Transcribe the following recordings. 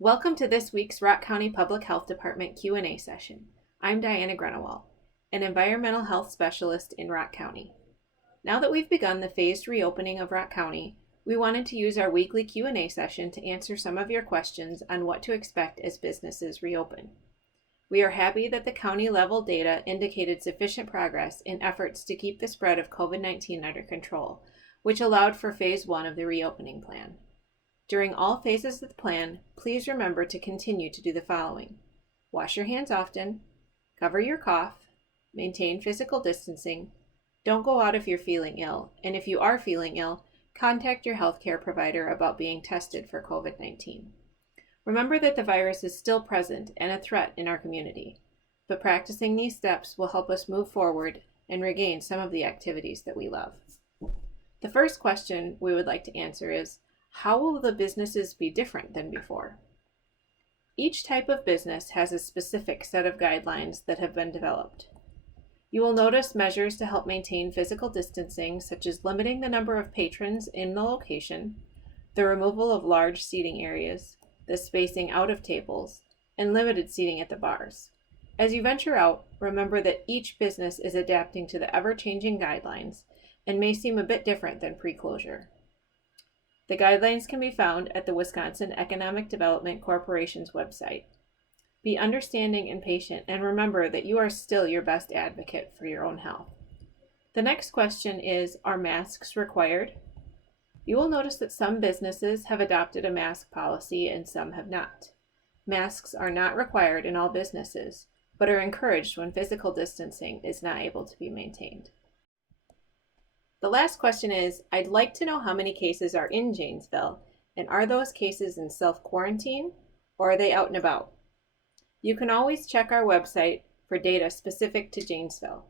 Welcome to this week's Rock County Public Health Department Q&A session. I'm Diana Grenewald, an environmental health specialist in Rock County. Now that we've begun the phased reopening of Rock County, we wanted to use our weekly Q&A session to answer some of your questions on what to expect as businesses reopen. We are happy that the county level data indicated sufficient progress in efforts to keep the spread of COVID-19 under control, which allowed for phase 1 of the reopening plan. During all phases of the plan, please remember to continue to do the following. Wash your hands often, cover your cough, maintain physical distancing, don't go out if you're feeling ill, and if you are feeling ill, contact your healthcare provider about being tested for COVID-19. Remember that the virus is still present and a threat in our community, but practicing these steps will help us move forward and regain some of the activities that we love. The first question we would like to answer is, how will the businesses be different than before? Each type of business has a specific set of guidelines that have been developed. You will notice measures to help maintain physical distancing, such as limiting the number of patrons in the location, the removal of large seating areas, the spacing out of tables, and limited seating at the bars. As you venture out, remember that each business is adapting to the ever-changing guidelines and may seem a bit different than pre-closure. The guidelines can be found at the Wisconsin Economic Development Corporation's website. Be understanding and patient, and remember that you are still your best advocate for your own health. The next question is, are masks required? You will notice that some businesses have adopted a mask policy and some have not. Masks are not required in all businesses, but are encouraged when physical distancing is not able to be maintained. The last question is, I'd like to know how many cases are in Janesville, and are those cases in self-quarantine, or are they out and about? You can always check our website for data specific to Janesville.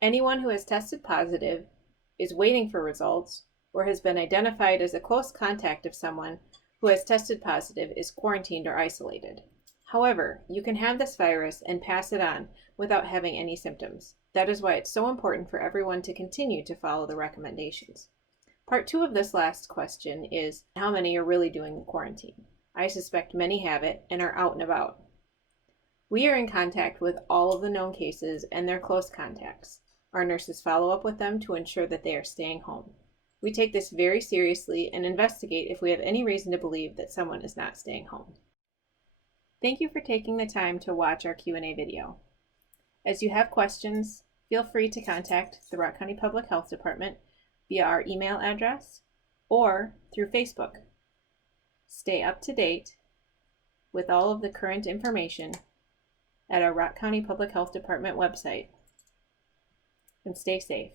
Anyone who has tested positive, is waiting for results, or has been identified as a close contact of someone who has tested positive is quarantined or isolated. However, you can have this virus and pass it on without having any symptoms. That is why it's so important for everyone to continue to follow the recommendations. Part 2 of this last question is, how many are really doing the quarantine? I suspect many have it and are out and about. We are in contact with all of the known cases and their close contacts. Our nurses follow up with them to ensure that they are staying home. We take this very seriously and investigate if we have any reason to believe that someone is not staying home. Thank you for taking the time to watch our Q&A video. As you have questions, feel free to contact the Rock County Public Health Department via our email address or through Facebook. Stay up to date with all of the current information at our Rock County Public Health Department website, and stay safe.